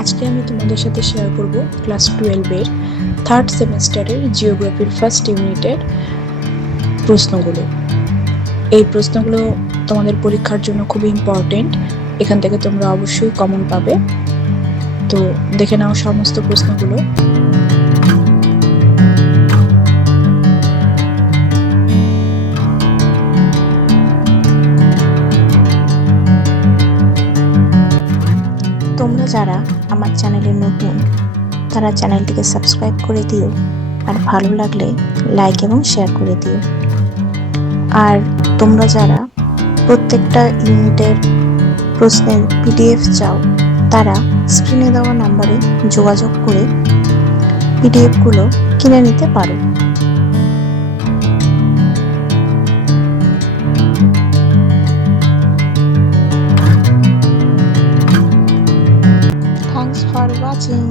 আজকে আমি তোমাদের সাথে শেয়ার করব ক্লাস 12-এর থার্ড সেমিস্টারের জিওগ্রাফির ফার্স্ট ইউনিটের প্রশ্নগুলো। এই প্রশ্নগুলো তোমাদের পরীক্ষার জন্য খুবই ইম্পর্টেন্ট। এখান থেকে তোমরা অবশ্যই কমন পাবে। তো দেখে নাও সমস্ত প্রশ্নগুলো। তোমরা যারা আমার চ্যানেলে নতুন তারা চ্যানেলটিকে সাবস্ক্রাইব করে দিও, আর ভালো লাগলে লাইক এবং শেয়ার করে দিও। আর তোমরা যারা প্রত্যেকটা ইউনিটের প্রশ্নের পিডিএফ চাও তারা স্ক্রিনে দেওয়া নাম্বারে যোগাযোগ করে পিডিএফগুলো কিনে নিতে পারো। Thanks for watching.